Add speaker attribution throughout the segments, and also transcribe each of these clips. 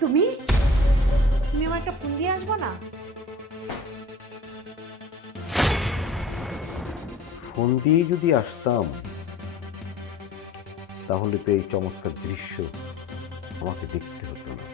Speaker 1: তুমি? তুমি আমার একটা ফোন দিয়ে আসব না?
Speaker 2: ফোন দিয়ে যদি আসতাম তাহলে তো এই চমৎকার দৃশ্য আমাকে দেখতে হতো না।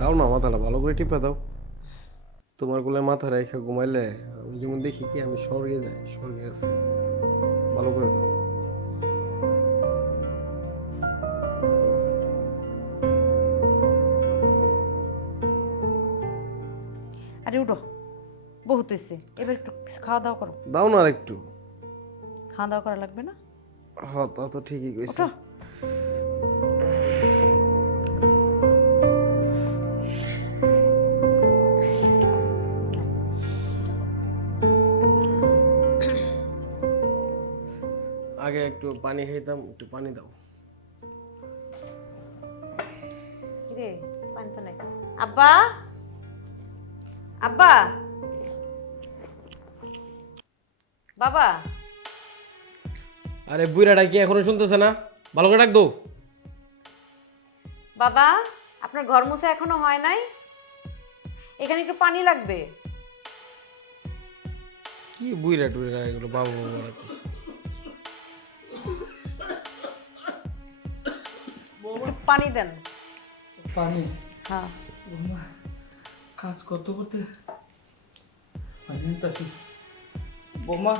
Speaker 3: দাও না মাথাটা ভালো করে টিপে দাও। তোমার কোলে মাথা রেখে ঘুমাইলে আমি যেমন দেখি কি আমি স্বর্গে যাই স্বর্গে আছি। ভালো করে দাও।
Speaker 1: হয়েছে এবার একটু কিছু খাওয়া দাওয়া করো।
Speaker 3: দাও না একটু
Speaker 1: খাওয়া দাওয়া করা লাগবে না?
Speaker 3: হ তা তো ঠিকই কইছে।
Speaker 1: ওঠো।
Speaker 3: আগে একটু পানি খাইতাম একটু পানি দাও।
Speaker 1: কিরে পানি তো নাই। আব্বা? আব্বা? বাবা।
Speaker 3: আরে বুইরাটা কি এখনও শুনতেছে না? ভালো করে ডাক দো।
Speaker 1: বাবা আপনার ঘর মুছে এখনও হয় নাই? এখানে একটু পানি লাগবে।
Speaker 3: কি বুইরা টুইরা এগুলো বাবু বাবু বলাতিস
Speaker 1: একটু পানি দেন।
Speaker 4: পানি?
Speaker 1: হ্যাঁ।
Speaker 4: কাজ করতে করতে? পানি আনতাছি বৌমা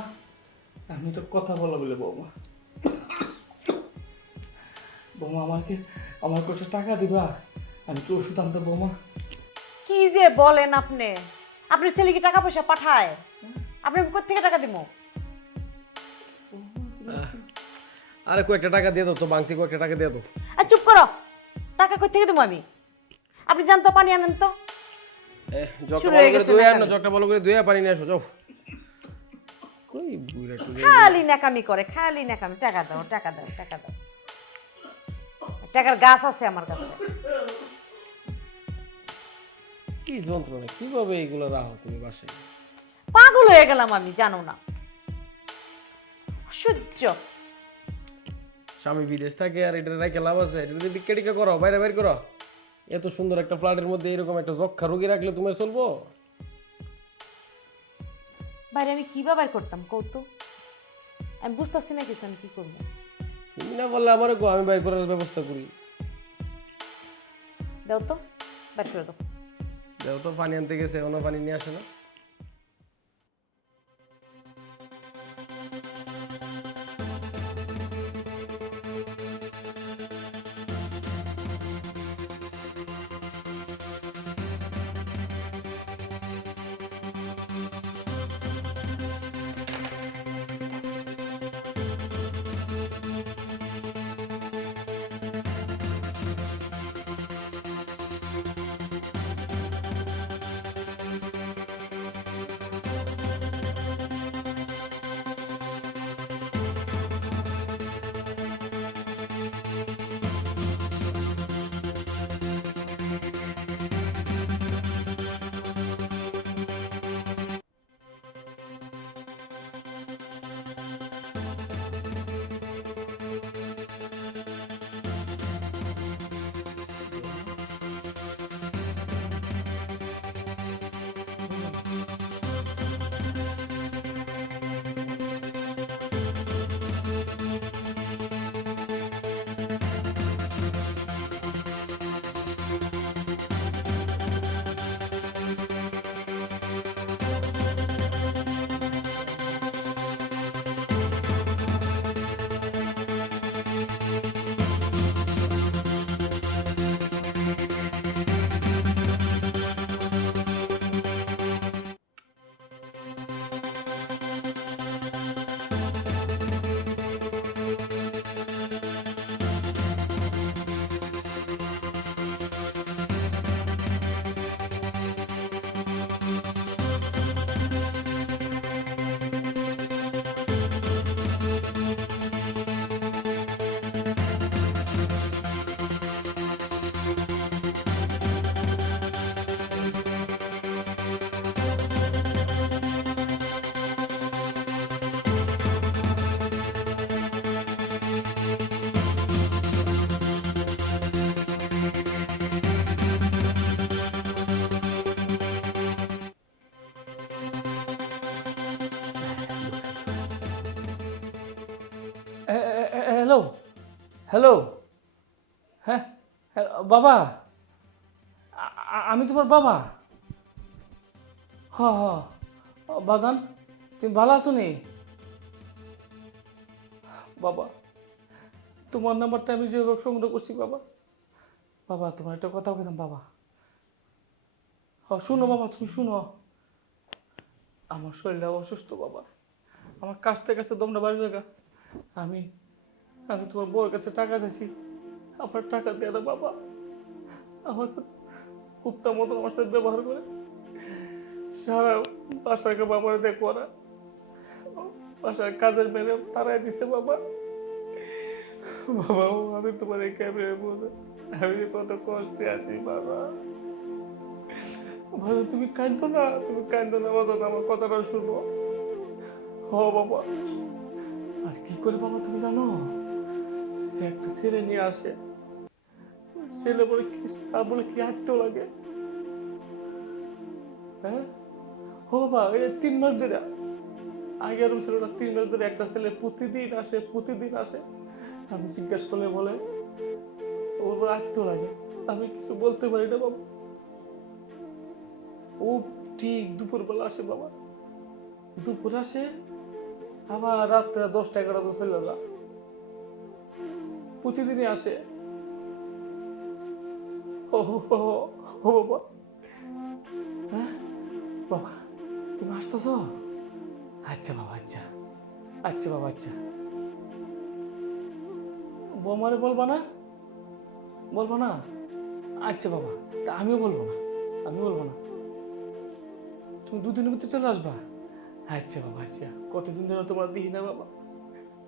Speaker 4: আমি তো কথা বলা বলে বৌমা। বৌমা আমাকে আমার কত টাকা দিবা? আমি তো ওষুধ আনতে বৌমা।
Speaker 1: কি যে বলেন আপনি? আপনার ছেলে কি টাকা পয়সা পাঠায়। আপনি কোথেকে টাকা দিব
Speaker 3: আরে কয়েকটা টাকা দিয়ে দাও তো বাংতি কয়েকটা টাকা দিয়ে দাও।
Speaker 1: আর চুপ করো। টাকা কোথেকে দেবো আমি? আপনি জান তো পানি আনেন তো।
Speaker 3: জগটা
Speaker 1: শুরু
Speaker 3: ভালো করে ধুয়ে আনো। জগটা ভালো করে ধুয়ে পানি নিয়ে আসো যাও। কই
Speaker 1: খালি করে খালি টাকা দাও টাকা দাও টাকা দাও। টাকার গাছ আছে আমার কাছে।
Speaker 3: কি যন্ত্রণা কীভাবে এগুলো রাখো তুমি বাসায়?
Speaker 1: পাগল হয়ে গেলাম আমি জানো না।
Speaker 3: স্বামী বিদেশ থাকে আর এটা রেখে লাভ আছে এটা যদি বিক্রি করো বাইরে বাইর করো। এত সুন্দর একটা ফ্ল্যাটের মধ্যে এরকম একটা যক্ষা রোগী রাখলে তোমার চলবো?
Speaker 1: বাইরে আমি কি বাবার করতাম? কৌতো আমি বুঝতেছি না কিছু আমি কি করব?
Speaker 3: তুমি না বললে আমারও কো আমি বাইর করার ব্যবস্থা করি।
Speaker 1: দাও তো বাইর করে দাও।
Speaker 3: দাও তো পানি আনতে গেছে অন্য পানি নিয়ে আসে না।
Speaker 4: হ্যালো হ্যালো হ্যাঁ হ্যাঁ, বাবা আমি তোমার বাবা। হ হ বাজান তুমি ভালো আছো নি বাবা তোমার নাম্বারটা আমি যেভাবে সংগ্রহ করছি বাবা। বাবা তোমার একটা কথা বলতাম বাবা। হ শুনো বাবা তুমি শুনো। আমার শরীরটা অসুস্থ বাবা। আমার কাছতে কাছতে দমটা বাড়ি লাগা আমি আমি তোমার বউয়ের কাছে টাকা চাইছি। আমার টাকা দিয়ে দাও, বাবা। আমার কুত্তা মতো আমার সাথে ব্যবহার করে। সারা বাসাকে বাবার দেখো না বাসার কাজের মেরে তারাই দিছে বাবা। বাবা, আমি তোমার এই ক্যামেরা বলে আমি কত কষ্টে আছি, বাবা। বাবা, তুমি কাঁদো না, তুমি কাঁদো না, বাবা আমার কথাটা শুনো। হ, বাবা। আর কি করে বাবা, তুমি জানো? একটা ছেলে নিয়ে আসে। ছেলে বলে, কি বলে, কি হাঁটতেও লাগে? হ্যাঁ? ও বাবা, এই তিন মাস ধরে। আগে এরকম ছিল তিন মাস ধরে একটা ছেলে প্রতিদিন আসে প্রতিদিন আসে। আমি জিজ্ঞেস করলে বলে ও বলে লাগে? আমি কিছু বলতে পারি না বাবা। ও ঠিক দুপুরবেলা আসে বাবা। দুপুর আসে, আবার রাত্রে দশটা এগারোটা চলে যা প্রতিদিনই আসে। ও বাবা। হ্যাঁ? বাবা, তুমি আসতেছ? আচ্ছা বাবা আচ্ছা। আচ্ছা বাবা আচ্ছা। বৌমারে বলবা না? বলব না? আচ্ছা বাবা, তা আমিও বলব না। আমি বলব না। তুমি দুদিনের ভিতরে চলে আসবা? আচ্ছা বাবা আচ্ছা। কতদিন ধরে তোমার দেখি না, বাবা?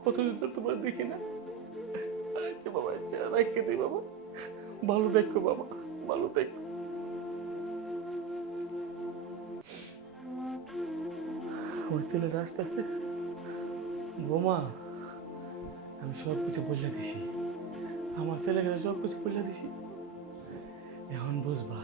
Speaker 4: কতদিন ধরে তোমার দেখি না? রেখে দিই বাবা। ভালো দেখো বাবা, ভালো দেখো। আমার ছেলেটা আসতেছে। বোমা, আমি সব কিছু বলে দিছি। আমার ছেলেকে সব কিছু বলে দিছি। এখন বুঝবা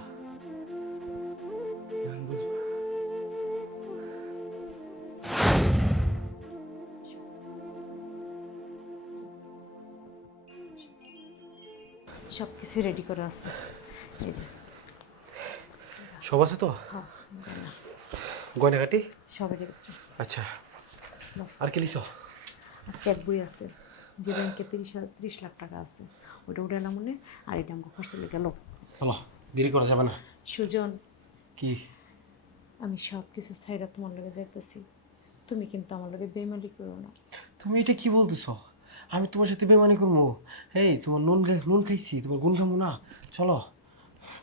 Speaker 1: সব কিছু রেডি করে আছে এই যে,
Speaker 2: সব আছে তো? গয়নাঘাটি
Speaker 1: সব রেডি
Speaker 2: আচ্ছা। আর কি
Speaker 1: আর চেক বই আছে। যে ব্যাংকে তিরিশ তিরিশ লাখ টাকা আছে। ওটা উঠে না মনে আর এটা আমাকে খরচ চলে গেল।
Speaker 2: চলো দেরি করা যাবে না।
Speaker 1: সুজন।
Speaker 2: কি?
Speaker 1: আমি সব কিছু ছাইরা তোমার লগে যাইতেছি। তুমি কিন্তু আমার লগে বেমারি করো না।
Speaker 5: তুমি এটা কি বলতেছো? আমি তোমার সাথে বেমানি করব। এই তোমার নুন নুন খাইছি তোমার গুণ খাব না। চলো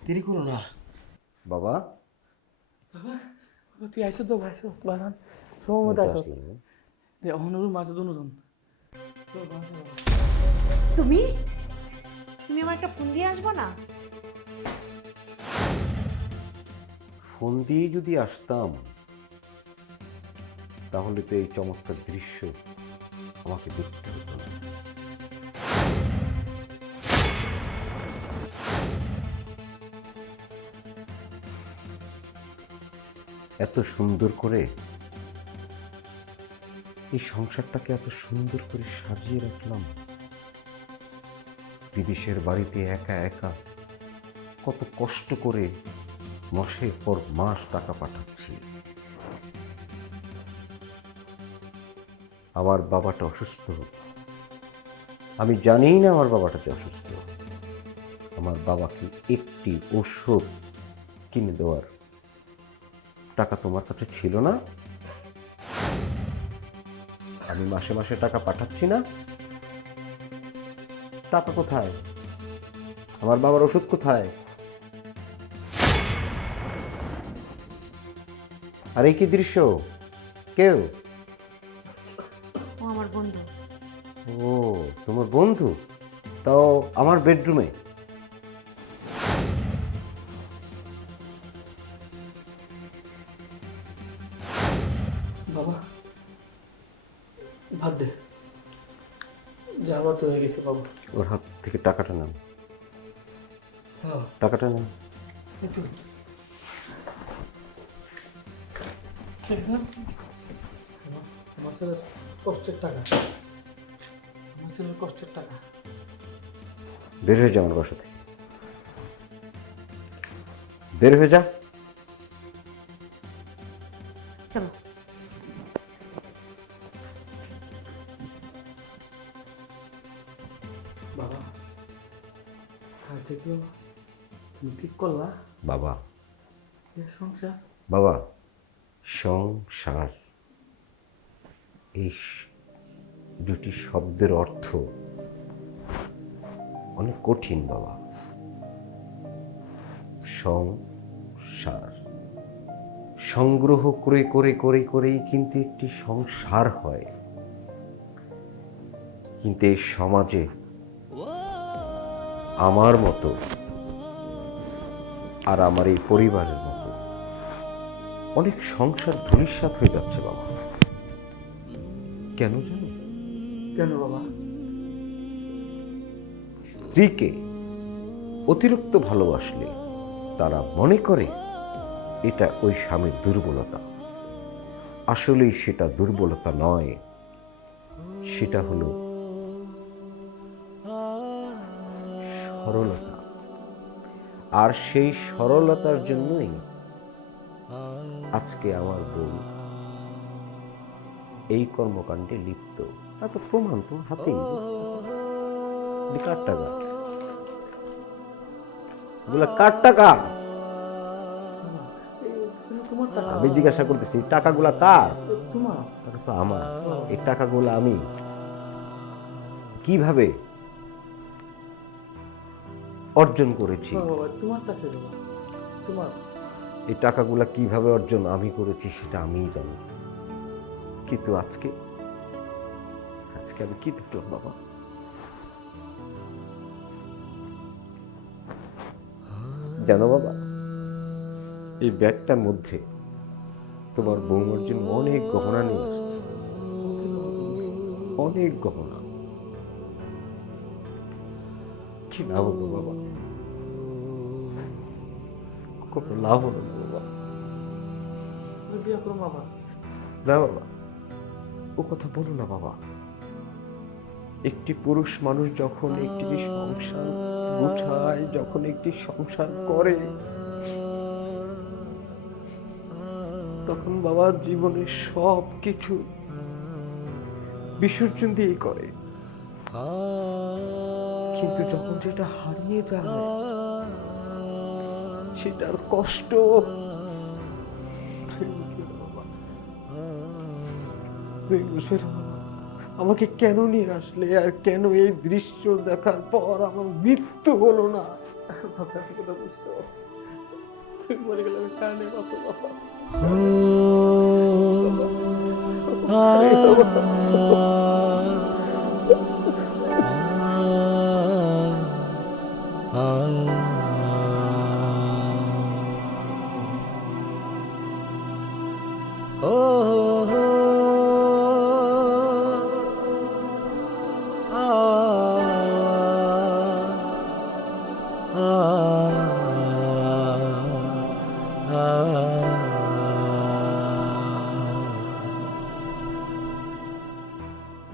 Speaker 5: দেরি করো না।
Speaker 2: বাবা?
Speaker 4: তুই আইসো তো আইসো বাগান সময় আইসো। অহনুর মাঝে দুজন।
Speaker 1: তুমি? তুমি আমার একটা ফোন দিয়ে আসব না?
Speaker 2: ফোন দিয়ে যদি আসতাম তাহলে তো এই চমৎকার দৃশ্য আমাকে দেখতে হতো এত সুন্দর করে এই সংসারটাকে এত সুন্দর করে সাজিয়ে রাখলাম। বিদেশের বাড়িতে একা একা কত কষ্ট করে মাসের পর মাস টাকা পাঠাচ্ছি। আমার বাবাটা অসুস্থ। আমি জানি না আমার বাবাটা যে অসুস্থ। আমার বাবাকে একটি ওষুধ কিনে দেওয়ার টাকা তোমার কাছে ছিল না? আমি মাসে মাসে টাকা পাঠাচ্ছি না? টাকা কোথায়? আমার বাবার ওষুধ কোথায়? আর এই কি দৃশ্য? কেউ? তোমার বন্ধু? তাও আমার বেডরুমে।
Speaker 4: বাবা ভাত দে। যাওয়া তো হয়ে গেছে বাবা।
Speaker 2: ওর হাত থেকে টাকাটা নাও।
Speaker 4: হ্যাঁ।
Speaker 2: টাকাটা নাও।
Speaker 4: একটু। ঠিক আছে? কষ্টের টাকা। ছেলের কষ্টের টাকা।
Speaker 2: বের হয়ে যা আমার বাসা থেকে বের হয়ে যা।
Speaker 1: চলো।
Speaker 4: বাবা ঠিক বাবা তুমি ঠিক করলা?
Speaker 2: বাবা।
Speaker 4: এ সংসার?
Speaker 2: বাবা সংসার। এই দুটি শব্দের অর্থ অনেক কঠিন বাবা। সংসার। সংগ্রহ করে করে করে, করেই কিন্তু একটি সংসার হয়। কিন্তু এই সমাজে আমার মতো আর আমার এই পরিবারের মতো অনেক সংসার ধূলিসাৎ হয়ে যাচ্ছে বাবা। কেন জানো?
Speaker 4: কেন বাবা?
Speaker 2: স্ত্রীকে অতিরিক্ত ভালোবাসলে তারা মনে করে এটা ওই স্বামীর দুর্বলতা। আসলেই সেটা দুর্বলতা নয়, সেটা হলো সরলতা। আর সেই সরলতার জন্যই আজকে আমার বউ এই কর্মকাণ্ডে লিপ্ত। তা তো প্রমাণ তো হাতেই। কার? টাকা এগুলো কার? টাকা আমি জিজ্ঞাসা করতেছি টাকাগুলা কার? টাকা তো আমার। এই টাকাগুলো আমি। কীভাবে অর্জন করেছি? এই টাকাগুলা কীভাবে অর্জন আমি করেছি সেটা আমিই জানি। কিন্তু আজকে আজকে আমি কি দেখলাম বাবা? জানো বাবা এই ব্যাগটার মধ্যে তোমার বৌমার জন্য অনেক গহনা নিয়ে আসছে। অনেক গহনা। কি লাভ হলো বাবা? কোনো লাভ হলো না বাবা?
Speaker 4: তুমি বাবা।
Speaker 2: না বাবা ও কথা বলো না বাবা। একটি পুরুষ মানুষ যখন একটি সংসার গোছায়, যখন একটি সংসার করে, তখন বাবা জীবনের সব কিছু বিসর্জন দিয়ে করে কিন্তু যখন যেটা হারিয়ে যায়, সেটার কষ্ট বাবা। আমাকে কেন নিয়ে আসলে আর কেন এই দৃশ্য দেখার পর আমার মৃত্যু হলো না
Speaker 4: বুঝতে তুই মরে